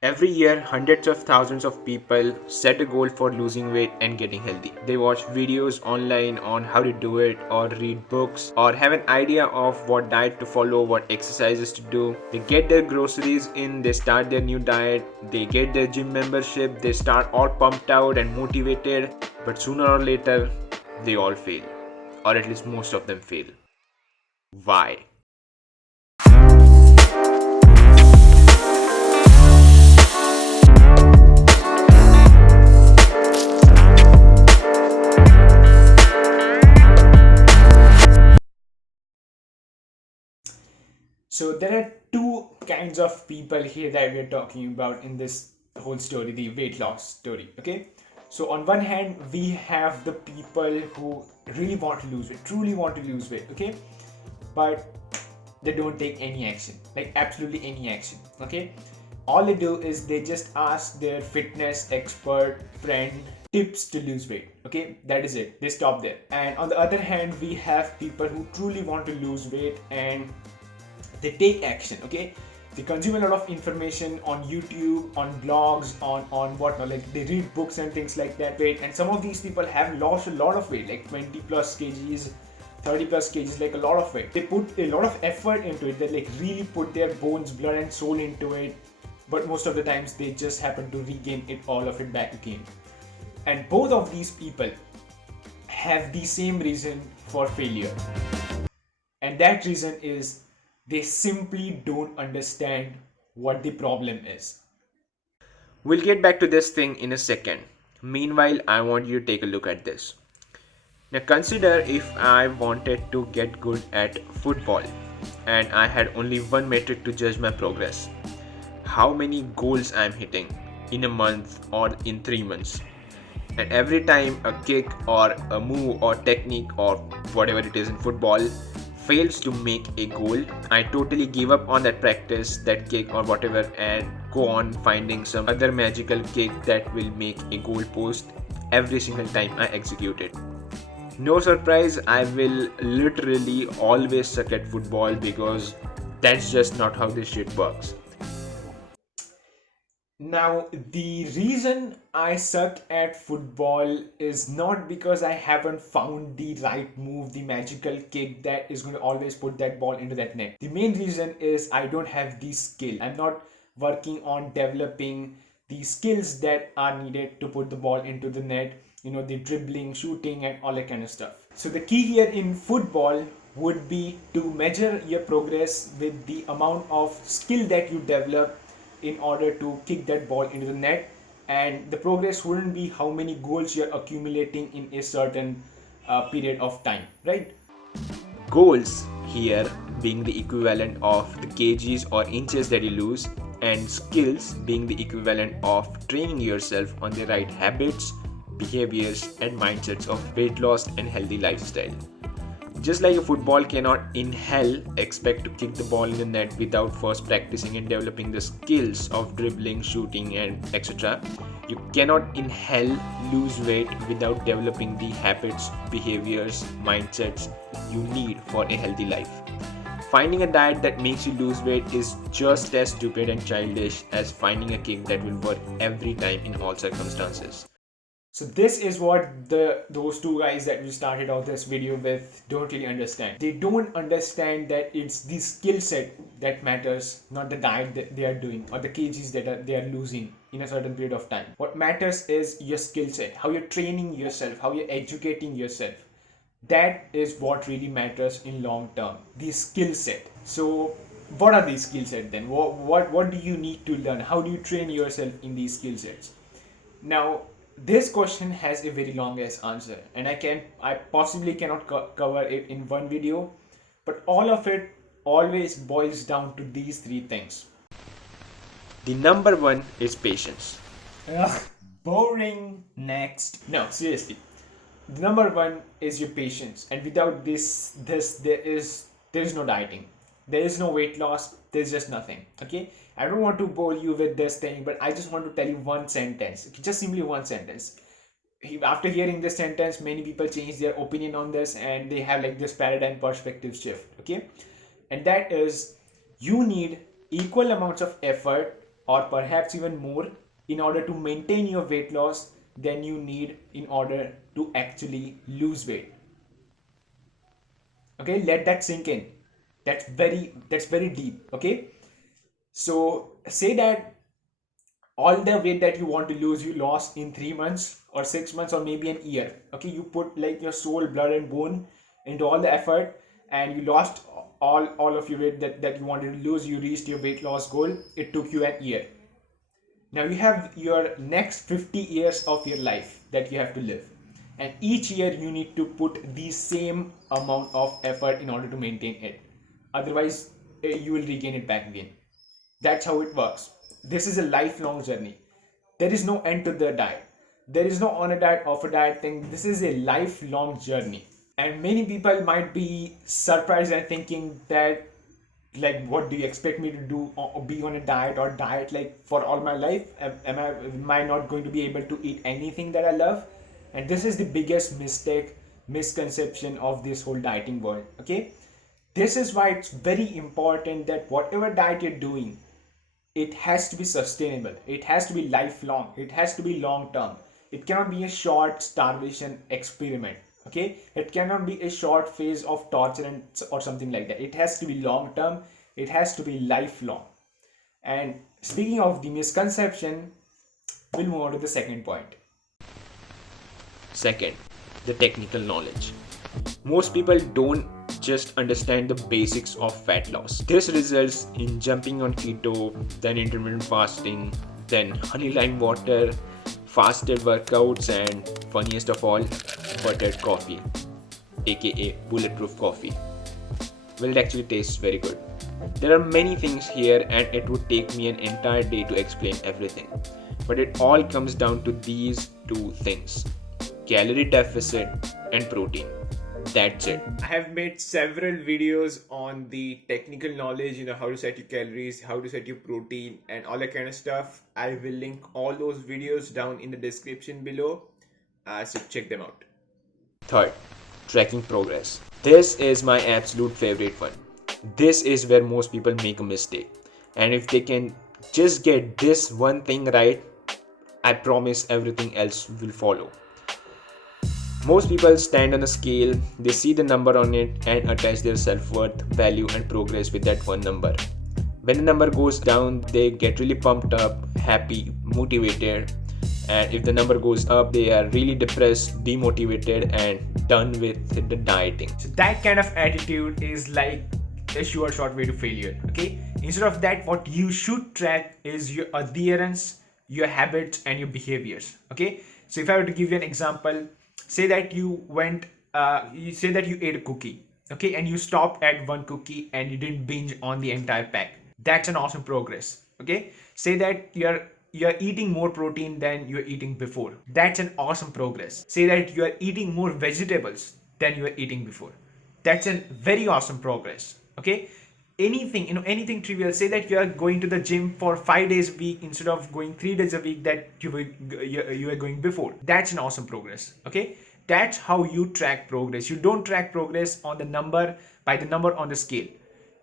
Every year, hundreds of thousands of people set a goal for losing weight and getting healthy. They watch videos online on how to do it, or read books, or have an idea of what diet to follow, what exercises to do. They get their groceries in, they start their new diet, they get their gym membership, they start all pumped out and motivated, but sooner or later, they all fail. Or at least most of them fail. Why? So there are two kinds of people here that we're talking about in this whole story, the weight loss story. Okay. So on one hand, we have the people who really want to lose weight, truly want to lose weight, okay? But they don't take any action, like absolutely any action, okay? All they do is they just ask their fitness expert friend tips to lose weight, okay? That is it. They stop there. And on the other hand, we have people who truly want to lose weight and they take action, okay? They consume a lot of information on YouTube, on blogs, on whatnot, like they read books and things like that, weight. And some of these people have lost a lot of weight, like 20 plus kgs, 30 plus kgs, like a lot of weight. They put a lot of effort into it. They like really put their bones, blood and soul into it, but most of the times they just happen to regain it, all of it back again. And both of these people have the same reason for failure, and that reason is they simply don't understand what the problem is. We'll get back to this thing in a second. Meanwhile, I want you to take a look at this. Now, consider if I wanted to get good at football and I had only one metric to judge my progress: how many goals I'm hitting in a month or in 3 months. And every time a kick or a move or technique or whatever it is in football fails to make a goal, I totally give up on that practice, that kick or whatever, and go on finding some other magical kick that will make a goal post every single time I execute it. No surprise, I will literally always suck at football because that's just not how this shit works. Now, the reason I suck at football is not because I haven't found the right move, the magical kick that is going to always put that ball into that net. The main reason is I don't have the skill. I'm not working on developing the skills that are needed to put the ball into the net, the dribbling, shooting, and all that kind of stuff. So, the key here in football would be to measure your progress with the amount of skill that you develop in order to kick that ball into the net, and the progress wouldn't be how many goals you're accumulating in a certain period of time, right? Goals here being the equivalent of the kgs or inches that you lose, and skills being the equivalent of training yourself on the right habits, behaviors, and mindsets of weight loss and healthy lifestyle. Just like a football cannot in hell expect to kick the ball in the net without first practicing and developing the skills of dribbling, shooting, and etc., you cannot in hell lose weight without developing the habits, behaviors, mindsets you need for a healthy life. Finding a diet that makes you lose weight is just as stupid and childish as finding a kick that will work every time in all circumstances. So this is what those two guys that we started out this video with don't really understand. They don't understand that it's the skill set that matters, not the diet that they are doing or the kgs that they are losing in a certain period of time. What matters is your skill set, how you're training yourself, how you're educating yourself. That is what really matters in long term, the skill set. So what are these skill sets then? What do you need to learn? How do you train yourself in these skill sets? Now, this question has a very long ass answer, and I possibly cannot cover it in one video, but all of it always boils down to these three things. The number one is patience. Ugh, boring. Next. No, seriously. The number one is your patience, and without this there is no dieting, there is no weight loss, there's just nothing. Okay, I don't want to bore you with this thing, but I just want to tell you one sentence, just simply one sentence. After hearing this sentence, many people change their opinion on this, and they have like this paradigm perspective shift. Okay, and that is, you need equal amounts of effort or perhaps even more in order to maintain your weight loss than you need in order to actually lose weight. Okay, let that sink in. That's very deep. Okay, so say that all the weight that you want to lose you lost in 3 months or 6 months or maybe an year. Okay, you put like your soul, blood and bone into all the effort, and you lost all of your weight that you wanted to lose. You reached your weight loss goal. It took you an year. Now you have your next 50 years of your life that you have to live, and each year you need to put the same amount of effort in order to maintain it. Otherwise you will regain it back again. That's how it works. This is a lifelong journey. There is no end to the diet. There is no on a diet, off a diet thing. This is a lifelong journey. And many people might be surprised and thinking that, like, what do you expect me to do, or be on a diet or diet like for all my life? Am I not going to be able to eat anything that I love? And this is the biggest misconception of this whole dieting world. Okay, this is why it's very important that whatever diet you're doing, it has to be sustainable, it has to be lifelong, it has to be long term. It cannot be a short starvation experiment. Okay, it cannot be a short phase of torture and or something like that. It has to be long term, it has to be lifelong. And speaking of the misconception, we'll move on to the second point. Second, the technical knowledge. Most people don't just understand the basics of fat loss. This results in jumping on keto, then intermittent fasting, then honey lime water, fasted workouts, and funniest of all, buttered coffee, aka bulletproof coffee. Well, it actually tastes very good. There are many things here, and it would take me an entire day to explain everything. But it all comes down to these two things: calorie deficit and protein. That's it. I have made several videos on the technical knowledge, how to set your calories, how to set your protein, and all that kind of stuff. I will link all those videos down in the description below, so check them out. Third, tracking progress. This is my absolute favorite one. This is where most people make a mistake. And if they can just get this one thing right, I promise everything else will follow. Most people stand on a scale, they see the number on it and attach their self-worth, value and progress with that one number. When the number goes down, they get really pumped up, happy, motivated. And if the number goes up, they are really depressed, demotivated and done with the dieting. So that kind of attitude is like a sure short way to failure. Okay, instead of that, what you should track is your adherence, your habits and your behaviors. Okay, so if I were to give you an example, say that you ate a cookie, okay, and you stopped at one cookie and you didn't binge on the entire pack. That's an awesome progress. Okay, say that you're eating more protein than you're eating before. That's an awesome progress. Say that you are eating more vegetables than you were eating before. That's a very awesome progress. Okay, anything trivial. Say that you are going to the gym for 5 days a week instead of going 3 days a week that you were going before. That's an awesome progress. Okay, that's how you track progress. You don't track progress on the number, by the number on the scale.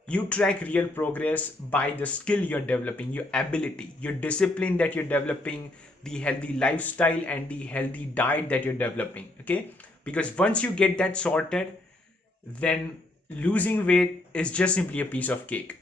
You track real progress by the skill you're developing, your ability, your discipline that you're developing, the healthy lifestyle and the healthy diet that you're developing. Okay, because once you get that sorted, then losing weight is just simply a piece of cake.